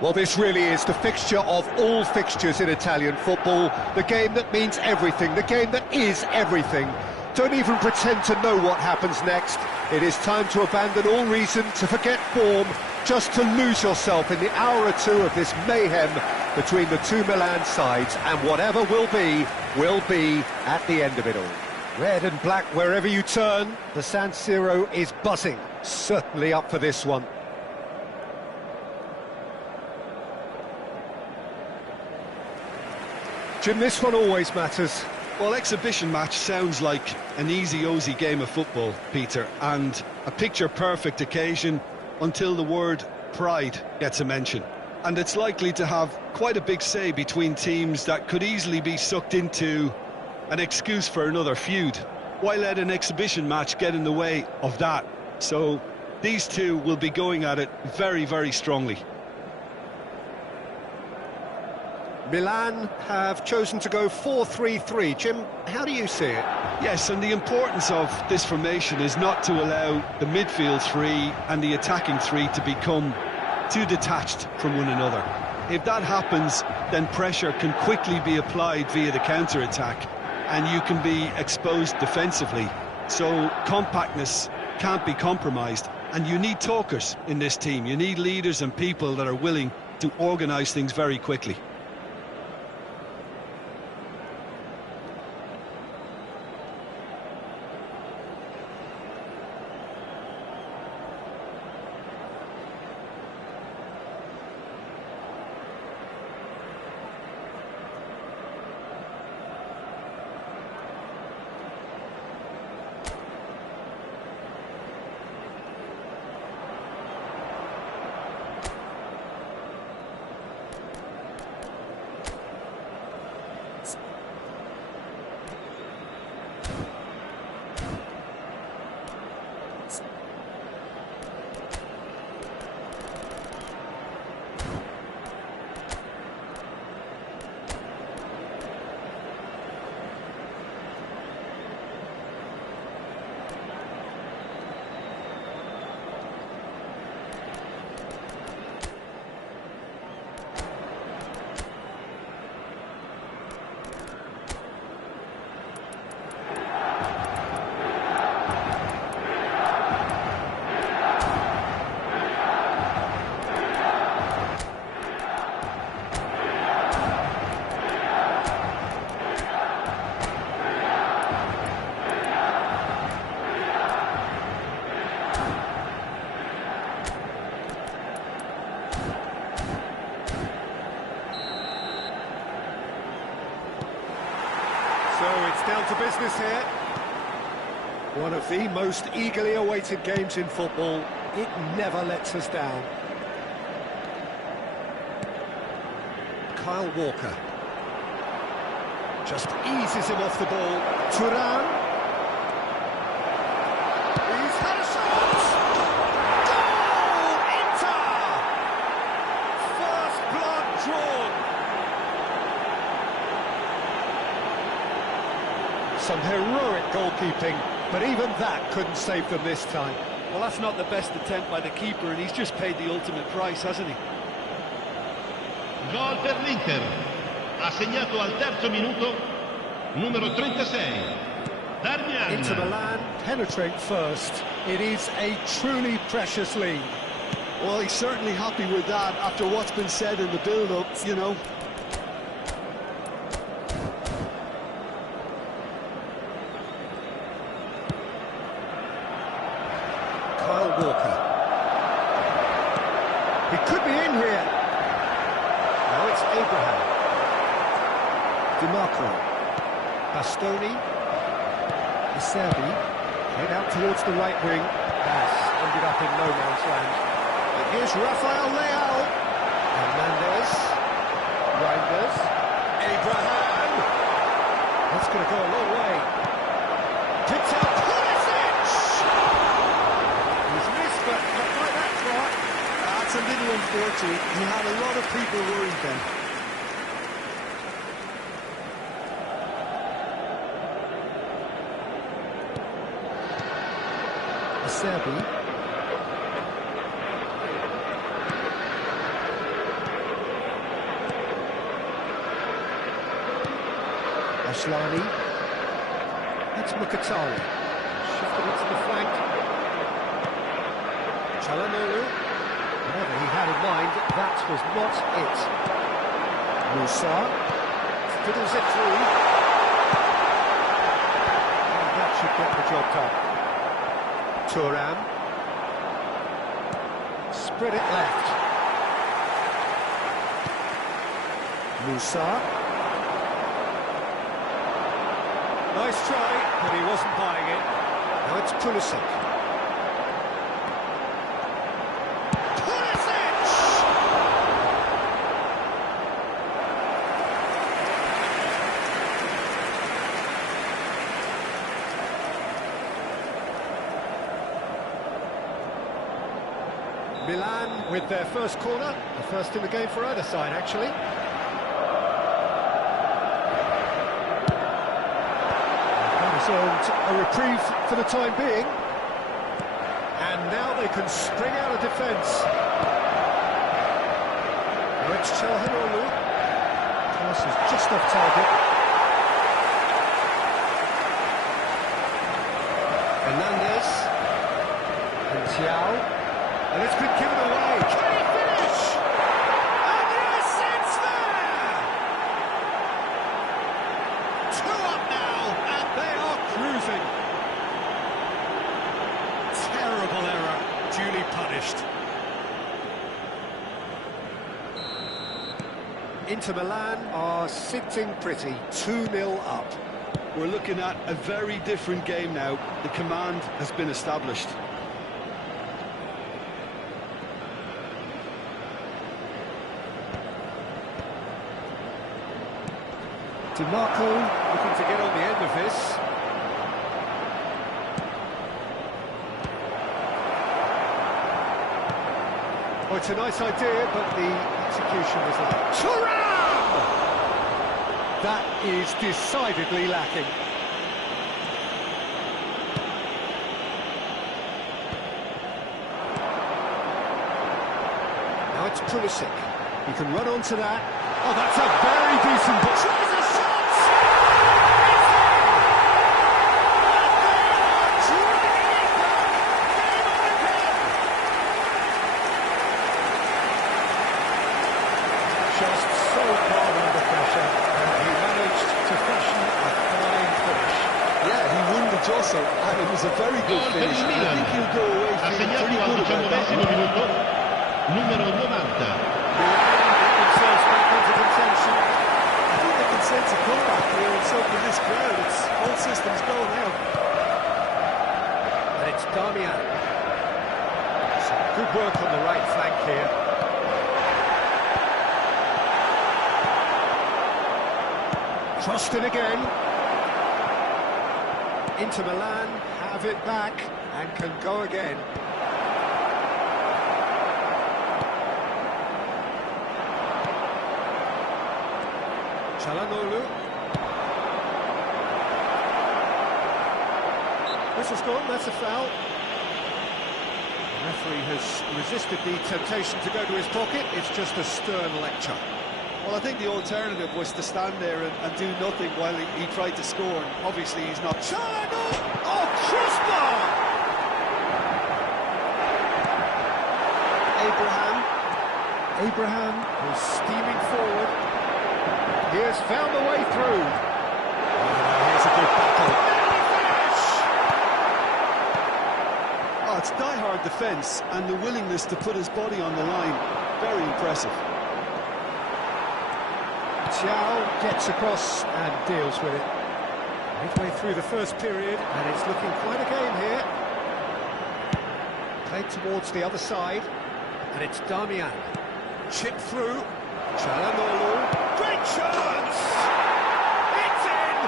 Well, this really is the fixture of all fixtures in Italian football. The game that means everything, the game that is everything. Don't even pretend to know what happens next. It is time to abandon all reason, to forget form, just to lose yourself in the hour or two of this mayhem between the two Milan sides, and whatever will be at the end of it all. Red and black wherever you turn, the San Siro is buzzing. Certainly up for this one. Jim, this one always matters. Well, exhibition match sounds like an easy-ozy game of football, Peter, and a picture-perfect occasion until the word pride gets a mention. And it's likely to have quite a big say between teams that could easily be sucked into an excuse for another feud. Why let an exhibition match get in the way of that? So these two will be going at it very, very strongly. Milan have chosen to go 4-3-3. Jim, how do you see it? Yes, and the importance of this formation is not to allow the midfield three and the attacking three to become too detached from one another. If that happens, then pressure can quickly be applied via the counter-attack, and you can be exposed defensively. So compactness can't be compromised, and you need talkers in this team. You need leaders and people that are willing to organise things very quickly. Down to business here. One of the most eagerly awaited games in football. It never lets us down. Kyle Walker just eases him off the ball. Thuram. He's had a shot! Goal! Inter! First blood drawn. Some heroic goalkeeping, but even that couldn't save them this time. Well, that's not the best attempt by the keeper, and he's just paid the ultimate price, hasn't he? Gol per l'Inter. Ha segnato al terzo minuto numero 36. Darmian. Inter Milan penetrate first. It is a truly precious lead. Well, he's certainly happy with that after what's been said in the build-up, you know. Kyle Walker. He could be in here. Now it's Abraham. DiMarco. Bastoni. Iserbi. Played out towards the right wing. Has ended up in no man's land. And here's Rafael Leao. Hernandez. Reinders. Abraham. That's going to go a long way. Picked up. That's a little unfortunate. He had a lot of people worried then. Acerbi. Asllani. It's Mkhitaryan. Shuffled it to the flank. Çalhanoğlu. Whatever he had in mind, that was not it. Musa fiddles it through. And that should get the job done. Thuram. Spread it left. Musa. Nice try, but he wasn't buying it. Now it's Pulisic. Milan with their first corner, the first in the game for either side, actually. That has earned a reprieve for the time being. And now they can spring out of defence. Now it's Çalhanoğlu. Pass is just off target. Hernandez. And Thiaw. And it's been given away. Can he finish? And the assist's there! 2 up now, and they are cruising. Terrible error, duly punished. Inter Milan are sitting pretty, 2-0 up. We're looking at a very different game now. The command has been established. DiMarco looking to get on the end of this. Oh, it's a nice idea, but the execution was late. Thuram! That is decidedly lacking. Now it's Pulisic. He can run onto that. Oh, that's a very decent ball. Tries a shot! Just so calm under pressure, and he managed to fashion a fine finish. Yeah, he won the jostle, and it was a very good Gol per finish. il I Milan. think he'll go away Ha feeling segnato pretty al good about that 19esimo one. minuto, numero 90. Get themselves back into contention. I think they can sense a comeback here, and so can this crowd. It's all systems go now. And it's Darmian. Some good work on the right flank here. Crossed in again. Inter Milan have it back and can go again. Çalhanoğlu. Whistle's gone, that's a foul. The referee has resisted the temptation to go to his pocket. It's just a stern lecture. Well, I think the alternative was to stand there and do nothing while he tried to score. And obviously, he's not. Çalhanoğlu! Oh, crossbar! Abraham was steaming forward. He has found a way through. Here's a good battle. Oh, it's die-hard defence and the willingness to put his body on the line. Very impressive. Thiaw gets across and deals with it. Midway through the first period, and it's looking quite a game here. Played towards the other side, and it's Darmian. Chip through. Çalhanoğlu. Great chance! It's in!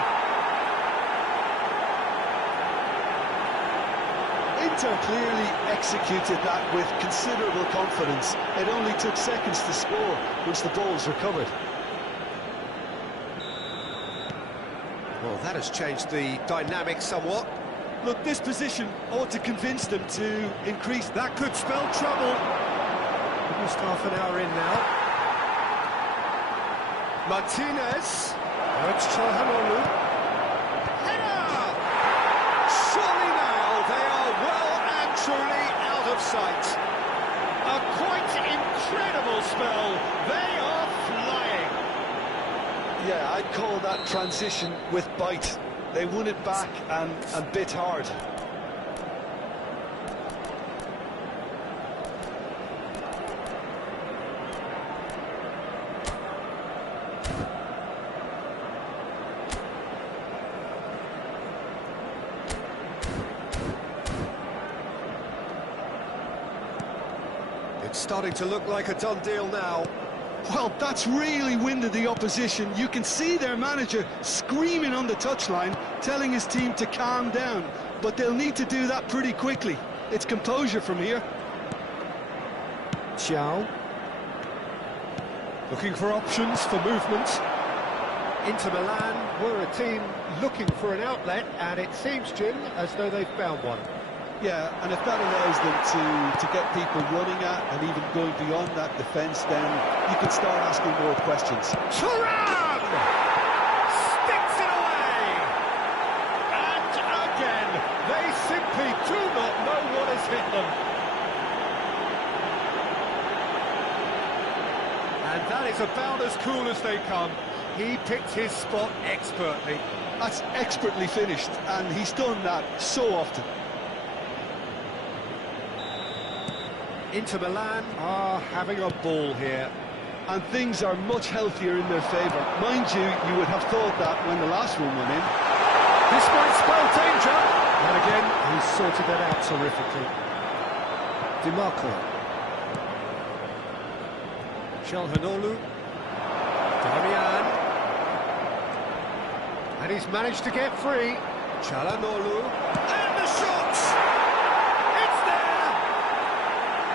Inter clearly executed that with considerable confidence. It only took seconds to score once the ball was recovered. Well, that has changed the dynamic somewhat. Look, this position ought to convince them to increase. That could spell trouble. Almost half an hour in now. Martinez. Now it's Çalhanoğlu. call that transition with bite. They won it back and bit hard. It's starting to look like a done deal now. Well, that's really winded the opposition. You can see their manager screaming on the touchline, telling his team to calm down. But they'll need to do that pretty quickly. It's composure from here. Xiao. Looking for options for movement. Inter Milan were a team looking for an outlet, and it seems, Jim, as though they've found one. Yeah, and if that allows them to get people running at and even going beyond that defence, then you can start asking more questions. Thuram! Sticks it away! And again, they simply do not know what has hit them. And that is about as cool as they come. He picked his spot expertly. That's expertly finished, and he's done that so often. Inter Milan are having a ball here. And things are much healthier in their favour. Mind you, you would have thought that when the last one went in. This might spell danger. And again, he's sorted that out terrifically. DiMarco. Calhanoglu. Darmian. And he's managed to get free. Calhanoglu. And the shot! It's there!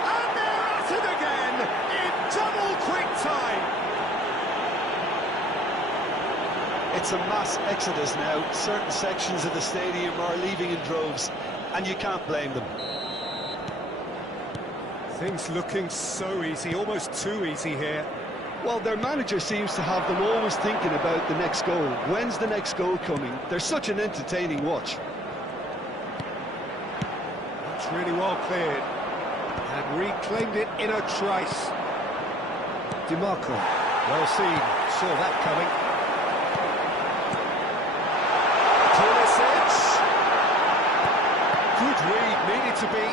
And they're at it again in double quick time. It's a mass exodus now. Certain sections of the stadium are leaving in droves, and you can't blame them. Things looking so easy, almost too easy here. Well, their manager seems to have them always thinking about the next goal. When's the next goal coming? They're such an entertaining watch. That's really well cleared. And reclaimed it in a trice. DiMarco, well seen, saw that coming. Pulisic. Good read, needed to be.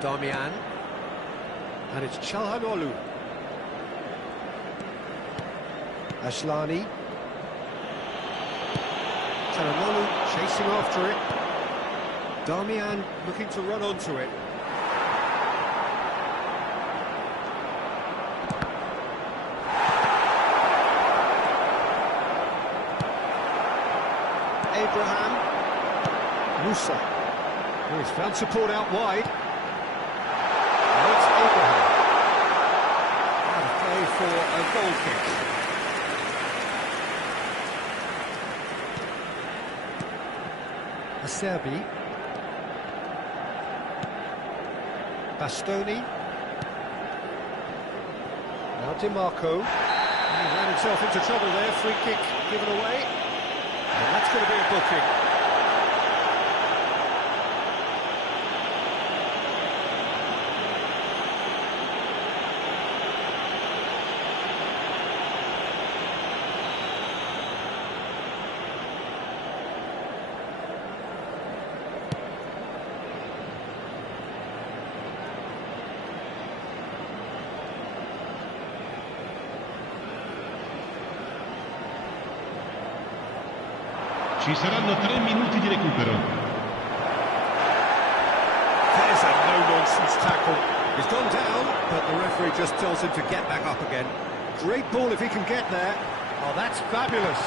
Darmian. And it's Calhanoglu. Asllani. Calhanoglu chasing after it. Darmian looking to run onto it. Abraham. Musa. Oh, he's found support out wide. Now it's Abraham. And a play for a goal kick. Acerbi. Bastoni. Now DiMarco. He ran himself into trouble there. Free kick given away. And that's going to be a booking. Ci saranno 3 minuti di recupero. There's a no-nonsense tackle. He's gone down, but the referee just tells him to get back up again. Great ball if he can get there. Oh, that's fabulous.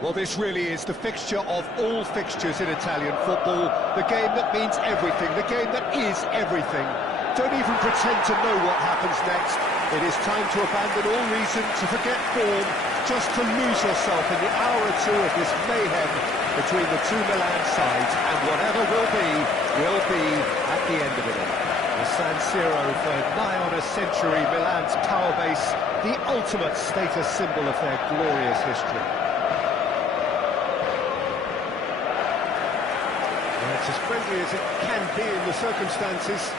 Well, this really is the fixture of all fixtures in Italian football. The game that means everything, the game that is everything. Don't even pretend to know what happens next. It is time to abandon all reason, to forget form, just to lose yourself in the hour or two of this mayhem between the two Milan sides, and whatever will be at the end of it all. The San Siro for nigh on a century, Milan's power base, the ultimate status symbol of their glorious history. Well, it's as friendly as it can be in the circumstances,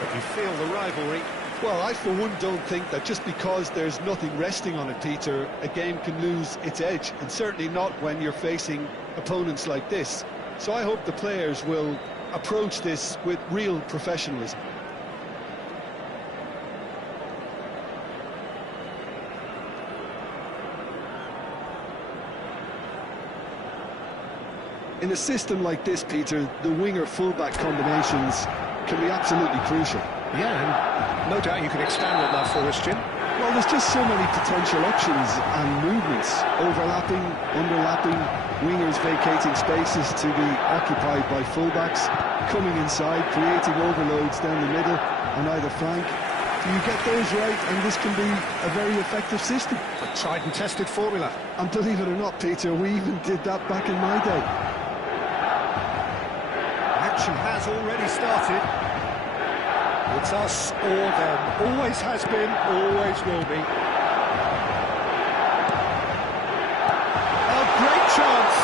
but you feel the rivalry. Well, I for one don't think that just because there's nothing resting on it, Peter, a game can lose its edge, and certainly not when you're facing opponents like this. So I hope the players will approach this with real professionalism. In a system like this, Peter, the winger-fullback combinations can be absolutely crucial. Yeah, and no doubt you can expand on that for us, Jim. Well, there's just so many potential options and movements, overlapping, underlapping, wingers vacating spaces to be occupied by fullbacks, coming inside, creating overloads down the middle on either flank. You get those right, and this can be a very effective system. A tried and tested formula. And believe it or not, Peter, we even did that back in my day. Action has already started. It's us or them. Always has been, always will be. A great chance.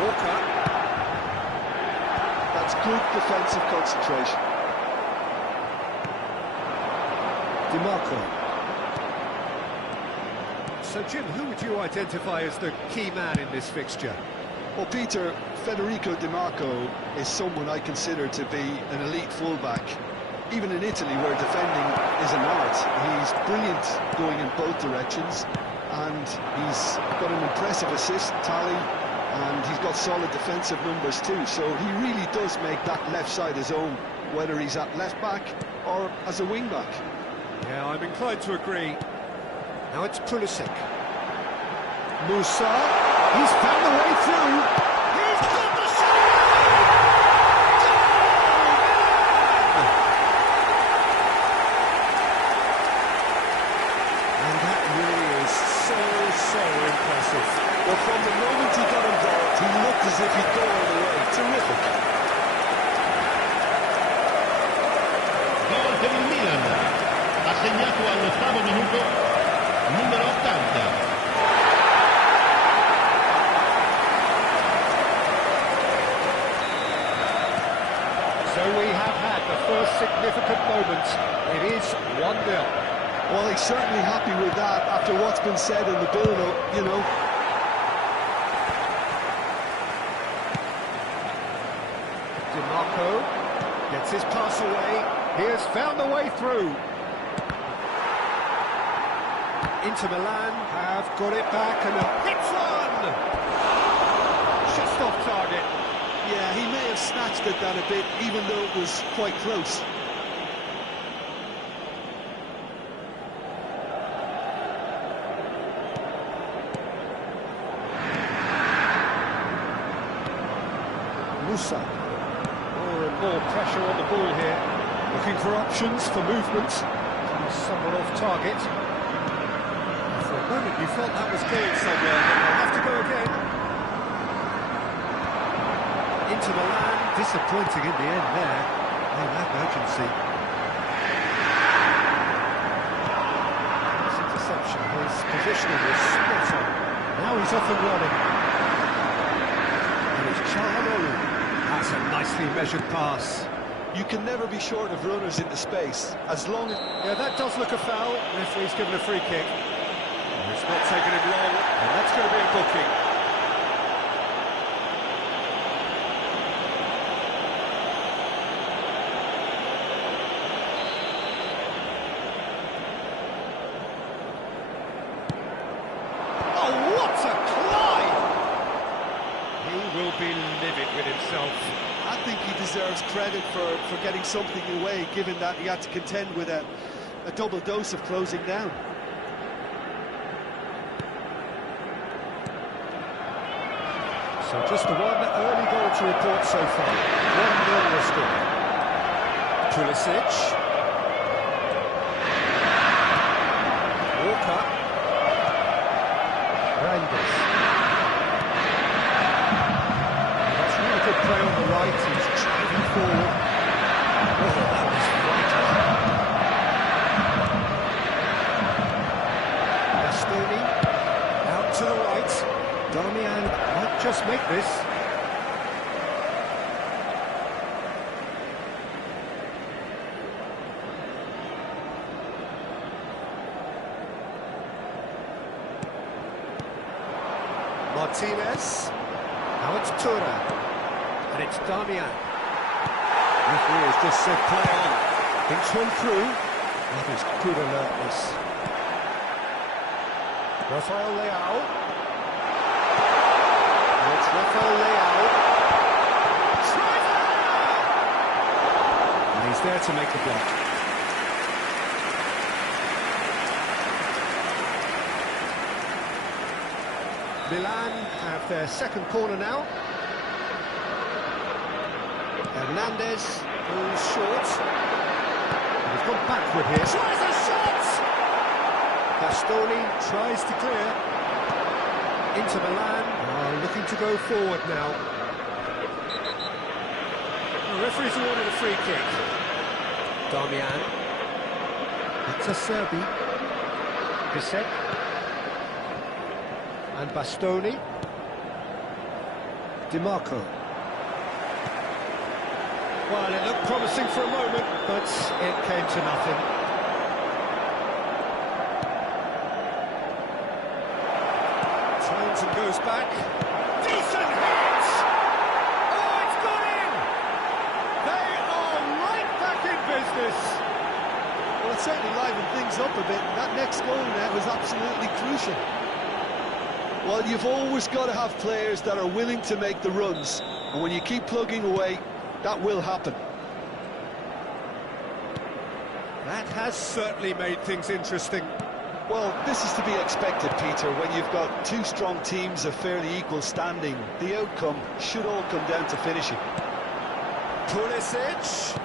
Walker. That's good defensive concentration. DiMarco. So, Jim, who would you identify as the key man in this fixture? Well, Peter, Federico DiMarco is someone I consider to be an elite fullback. Even in Italy, where defending is an art, he's brilliant going in both directions, and he's got an impressive assist tally, and he's got solid defensive numbers too, so he really does make that left side his own, whether he's at left-back or as a wing-back. Yeah, I'm inclined to agree. Now it's Pulisic. Musa, he's found a way through. He's got the shot! And that really is so impressive. Well, from the moment he got involved, he looked as if he'd go all the way. Terrific. Gol per il Milan, ha segnato all'8° minuto, numero 80. So we have had the first significant moment. It is 1-0. Well, he's certainly happy with that after what's been said in the build-up, you know. DiMarco gets his pass away. He has found a way through. Inter Milan have got it back and hits one! Just off target. Yeah, he may have snatched at that a bit, even though it was quite close. Musa. More and more pressure on the ball here. Looking for options for movement. Somewhat off target. For a moment you felt that was going somewhere, but they'll have to go again. Into Milan, disappointing in the end there. They lack urgency. This interception, his positioning was spot on. Now he's off and running. And it's Çalhanoğlu. That's a nicely measured pass. You can never be short of runners into space, as long as... Yeah, that does look a foul. Referee's given a free kick. It's not taken him long, and that's going to be a booking. Oh, what a climb! He will be livid with himself. I think he deserves credit for getting something away, given that he had to contend with a double dose of closing down. So just the one early goal to report so far. 1-0 the score. Pulisic. Walker. Rangers. That's really good play on the right. He's driving forward. Oh, that was vital. Bastoni. Out to the right. Darmian might just make this. Martinez. Now it's Tura. And it's Darmian. Referee has just said play on. Thinks one through. That is good alertness. Rafael Leao. It's Rafael Leao. And he's there to make the block. Milan have their second corner now. Hernandez goes short. And he's gone backward here. Tries a shot! Bastoni tries to clear. Into Milan. Looking to go forward now. The referee's awarded a free kick. Darmian. It's a Serbi. Bissek. And Bastoni. DiMarco. Well, it looked promising for a moment, but it came to nothing. Turns and goes back. Decent hit! Oh, it's gone in! They are right back in business. Well, it certainly livened things up a bit. That next goal now was absolutely crucial. Well, you've always got to have players that are willing to make the runs, and when you keep plugging away, that will happen. That has certainly made things interesting. Well, this is to be expected, Peter. When you've got two strong teams of fairly equal standing, the outcome should all come down to finishing. Pulisic.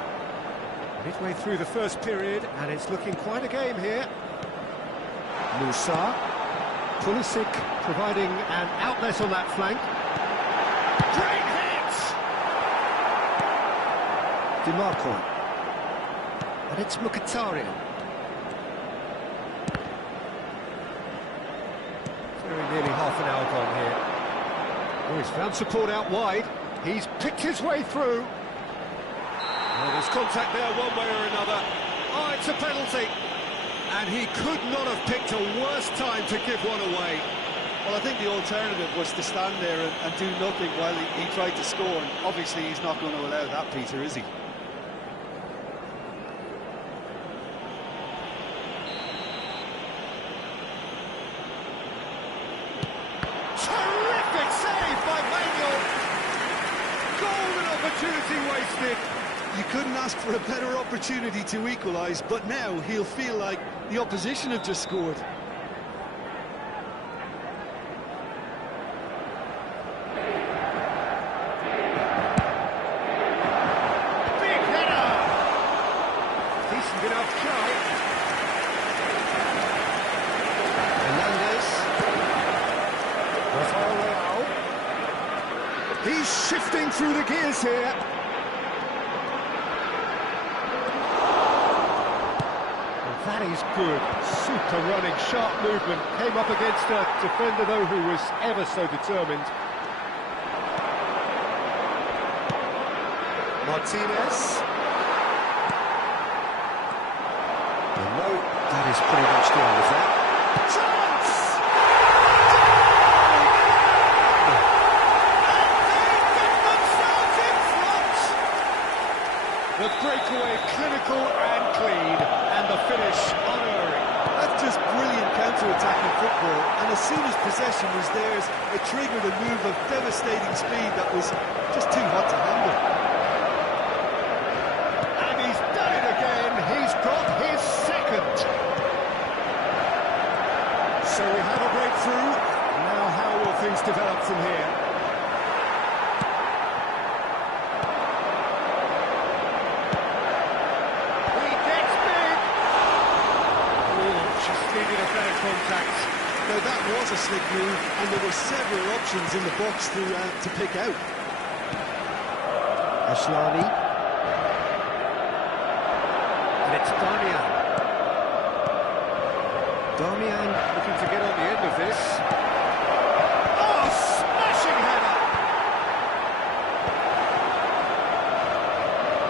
Midway through the first period, and it's looking quite a game here. Musa. Pulisic providing an outlet on that flank. Great hit! DiMarco. And it's Mkhitaryan. Very nearly half an hour gone here. Oh, he's found support out wide. He's picked his way through. Oh, there's contact there one way or another. Oh, it's a penalty. And he could not have picked a worse time to give one away. Well, I think the alternative was to stand there and do nothing while he tried to score. And obviously, he's not going to allow that, Peter, is he? Terrific save by Manuel. Golden opportunity wasted. You couldn't ask for a better opportunity to equalise, but now he'll feel like the opposition have just scored. Big header! Decent enough try. Hernandez. Rafael Leao. He's shifting through the gears here. That is good. Super running, sharp movement. Came up against a defender, though, who was ever so determined. Martinez. No, that is pretty much the end of that. Chance! And they get themselves in front! The breakaway clinical and clean, and the finish unerring. That's just brilliant counter-attacking football, and as soon as possession was theirs, it triggered a move of devastating speed that was just too hot to handle. And he's done it again. He's got his second. So we have a breakthrough. Now how will things develop from here? a slick move, and there were several options in the box to pick out. Ashlani. And it's Darmian. Darmian looking to get on the end of this. Oh, smashing header!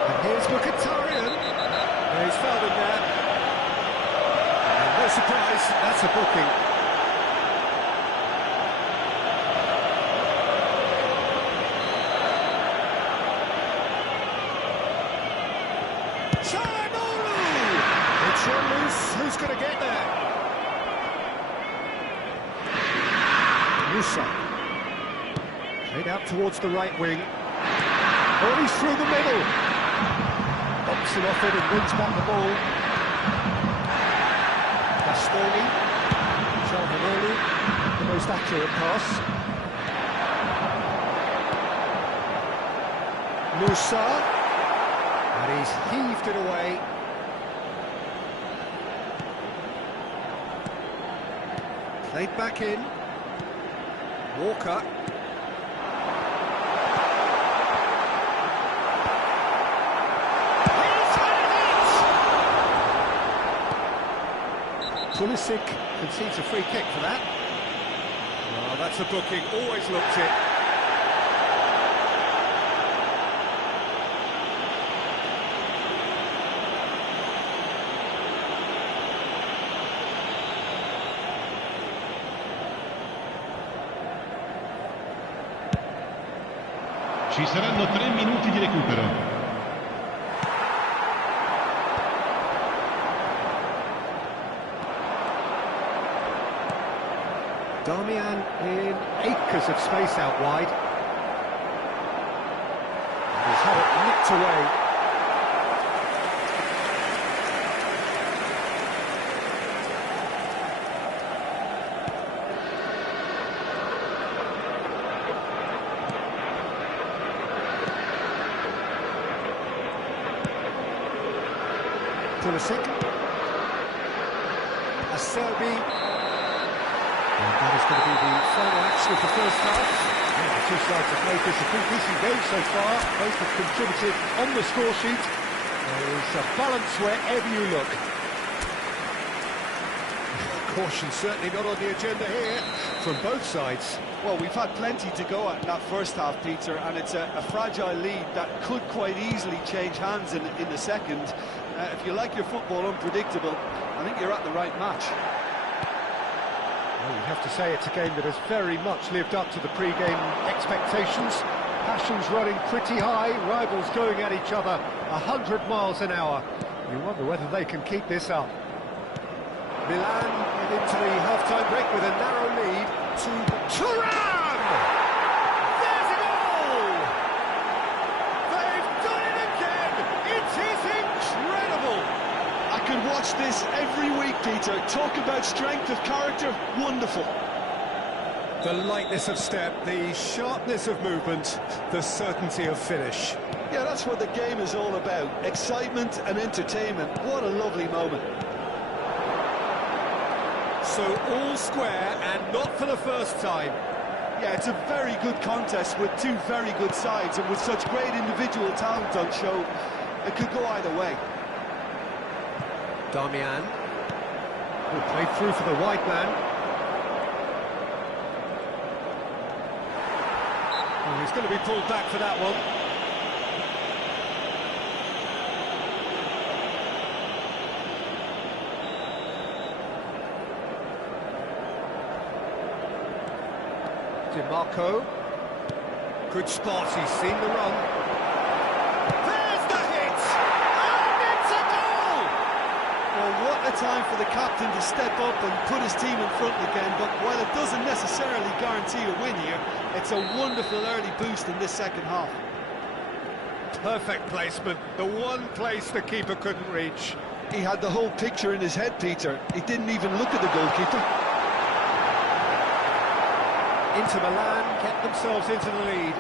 And here's Mkhitaryan. He's fouled him there. And no surprise, that's a booking. It's run loose. Who's going to get there? Musa. Played out towards the right wing. Oh, he's through the middle. Bumps it off it and wins back the ball. Bastoni. Calhanoglu, the most accurate pass. Musa. And he's heaved it away. Played back in. Walker. Pulisic concedes a free kick for that. Oh, that's a booking. Always looked it. Ci saranno 3 minuti di recupero. Darmian in acres of space out wide. He's had it nicked away. Pulisic. Acerbi. And that is going to be the final action of the first half. Yeah, the two sides have made this a pretty decent game so far. Both have contributed on the score sheet. There is a balance wherever you look. Caution certainly not on the agenda here from both sides. Well, we've had plenty to go at in that first half, Peter, and it's a fragile lead that could quite easily change hands in the second. If you like your football unpredictable, I think you're at the right match. Well, you have to say it's a game that has very much lived up to the pre-game expectations. Passions running pretty high, rivals going at each other 100 miles an hour. You wonder whether they can keep this up. Milan head into the half-time break with a narrow lead to Thuram! There's a goal! They've done it again! It is incredible! I could watch this every week, Peter. Talk about strength of character, wonderful. The lightness of step, the sharpness of movement, the certainty of finish. Yeah, that's what the game is all about. Excitement and entertainment. What a lovely moment. So all square, and not for the first time. Yeah, it's a very good contest with two very good sides, and with such great individual talent on show, it could go either way. Darmian, who played through for the wide man. Oh, he's going to be pulled back for that one. DiMarco. Good spot, he's seen the run. There's the hit! And it's a goal! Well, what a time for the captain to step up and put his team in front again, but while it doesn't necessarily guarantee a win here, it's a wonderful early boost in this second half. Perfect placement, the one place the keeper couldn't reach. He had the whole picture in his head, Peter. He didn't even look at the goalkeeper. Inter Milan get themselves into the lead.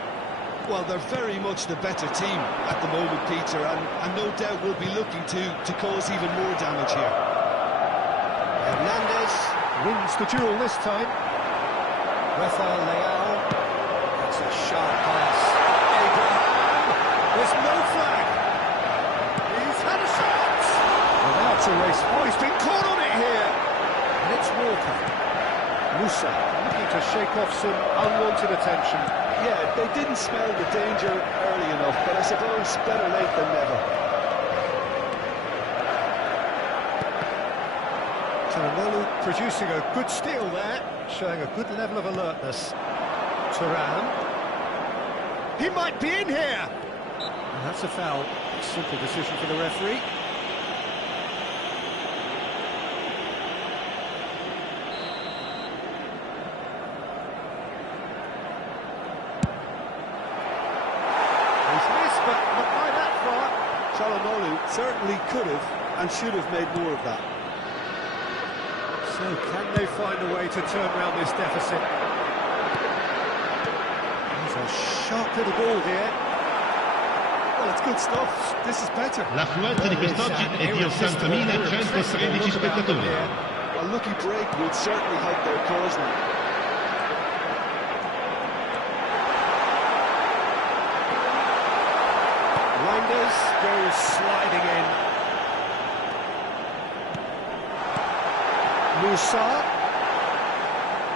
Well, they're very much the better team at the moment, Peter, and no doubt will be looking to cause even more damage here. Hernandez wins the duel this time. Rafael Leao. That's a sharp pass. Abraham. There's no flag. He's had a shot. Well, now it's a race. Oh, he's been caught on it here. And it's Walker. Musa looking to shake off some unwanted attention. Yeah, they didn't smell the danger early enough, but I suppose better late than never. Çalhanoğlu producing a good steal there, showing a good level of alertness. Thuram. He might be in here! And that's a foul. Simple decision for the referee. He's missed, but not by that far. Çalhanoğlu certainly could have and should have made more of that. So can they find a way to turn around this deficit? There's a sharp little ball here. Well, it's good stuff. This is better. L'affluenza di quest'oggi è di 80.113 spettatori. A lucky break would certainly help their cause now. Reinders goes sliding in. Musa.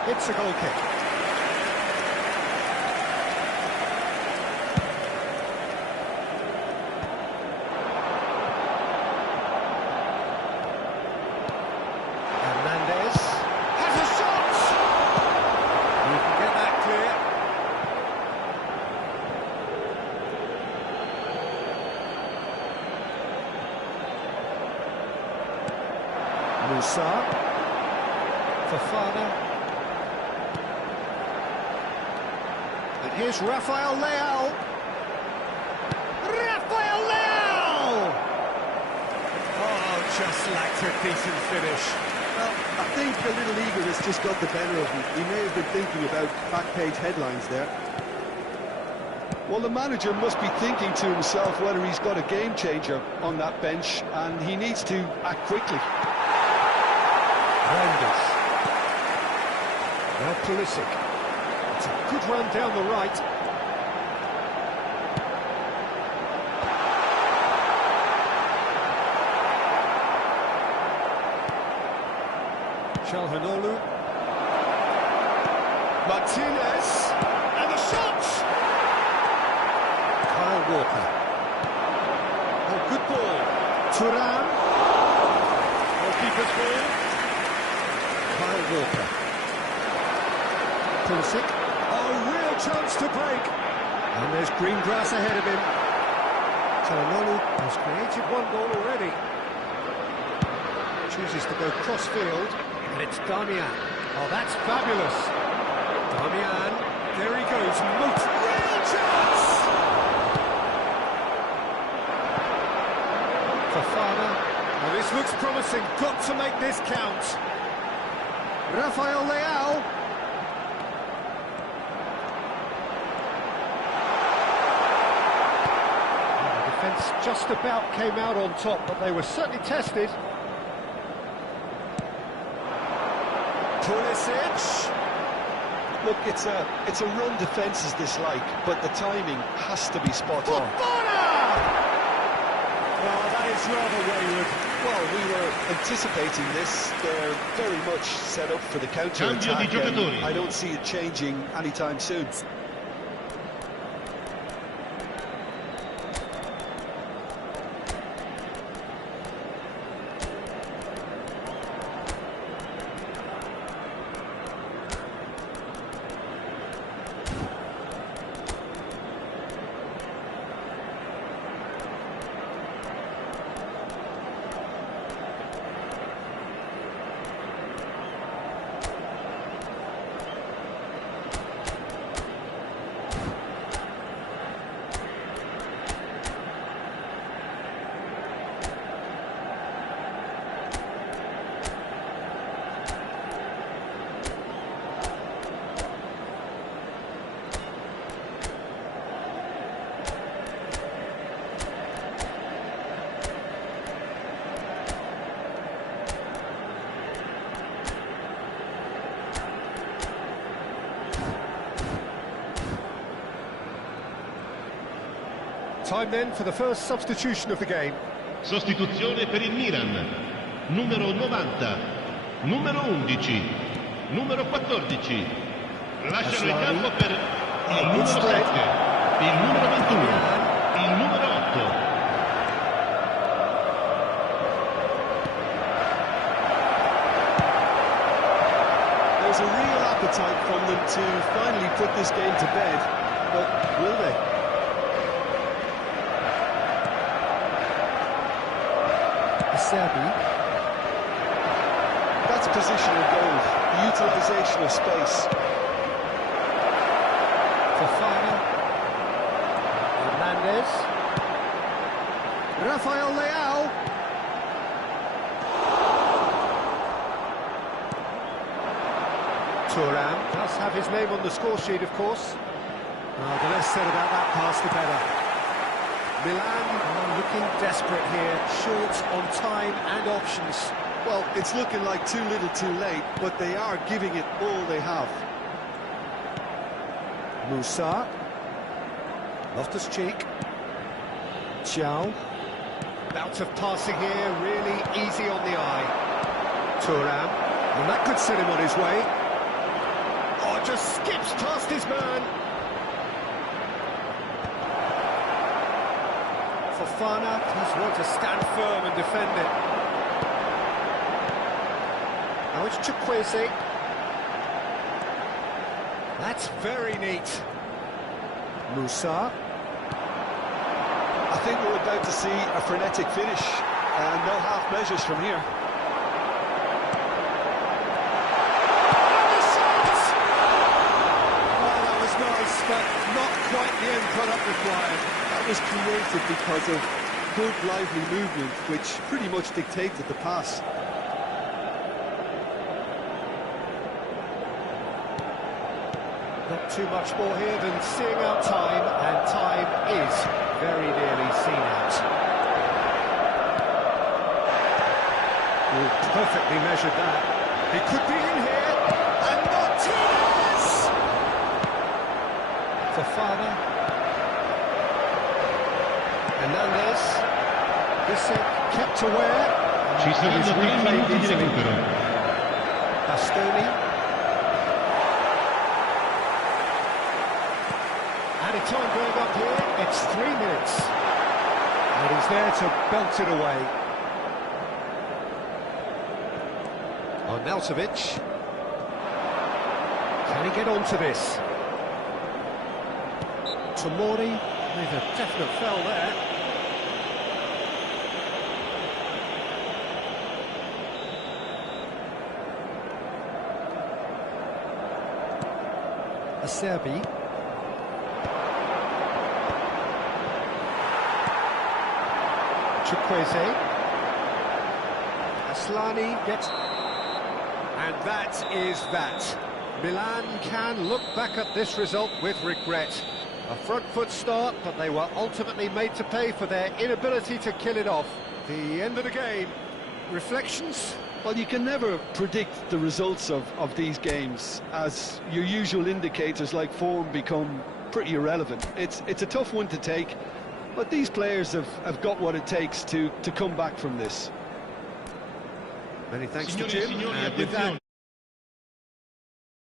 It's a goal kick. Hernandez has a shot! You can get that clear. Musa. Fofana. And here's Rafael Leao. Rafael Leao! Oh, just lacked a decent finish. Well, I think a little eagerness just got the better of him. He may have been thinking about back-page headlines there. Well, the manager must be thinking to himself whether he's got a game-changer on that bench, and he needs to act quickly. Reinders. Now Pulisic. It's a good run down the right. Çalhanoğlu. Martinez. And the shot! Kyle Walker. Oh, good ball. Thuram. Goalkeeper's ball. Kyle Walker. Pulisic. Oh, real chance to break. And there's green grass ahead of him. Çalhanoğlu has created one goal already. Chooses to go cross-field, and it's Darmian. Oh, that's fabulous. Darmian, there he goes. Real chance! Fofana. Oh, this looks promising. Got to make this count. Rafael Leao. The defence just about came out on top, but they were certainly tested. Pulisic. Look, it's a run defence is dislike, but the timing has to be spot on. Fofana! Oh, that is rather wayward. Well, we were anticipating this. They're very much set up for the counter-attack. Cambio di giocatori. I don't see it changing anytime soon. Time then for the first substitution of the game. Sostituzione per il Milan. Numero 90, numero 11, numero 14. Lasciano il campo per il numero 7, il numero 21, il numero 8. There's a real appetite from them to finally put this game to bed, but will they? Acerbi. That's positional goal, the utilisation of space. Fofana. Hernandez. Rafael Leao. Thuram does have his name on the score sheet, of course. Well, the less said about that pass, the better. Milan looking desperate here, short on time and options. Well, it's looking like too little too late, but they are giving it all they have. Musa. Loftus-Cheek. Thiaw. Bout of passing here, really easy on the eye. Thuram. And that could set him on his way. Oh, just skips past his man. Fofana does want to stand firm and defend it. Now it's Chukwueze. That's very neat. Musa. I think we're about to see a frenetic finish, and no half measures from here. Oh, that was nice, but not quite the end product required. That was created because of good, lively movement, which pretty much dictated the pass. Not too much more here than seeing out time, and time is very nearly seen out. Ooh, perfectly measured that. He could be in here, and Martinez! Fofana. Hernandez. Bissek kept aware. Ci saranno 3 minuti di recupero. Bastoni. Added time going up here, it's 3 minutes. And he's there to belt it away. Arnautovic. Can he get onto this? Tomori with a definite foul there. Acerbi. Chukwueze. Aslani gets... And that is that. Milan can look back at this result with regret. A front foot start, but they were ultimately made to pay for their inability to kill it off. The end of the game. Reflections? Well, you can never predict the results of these games, as your usual indicators like form become pretty irrelevant. It's a tough one to take, but these players have got what it takes to come back from this. Many thanks Signore to e Jim. signori, And with that,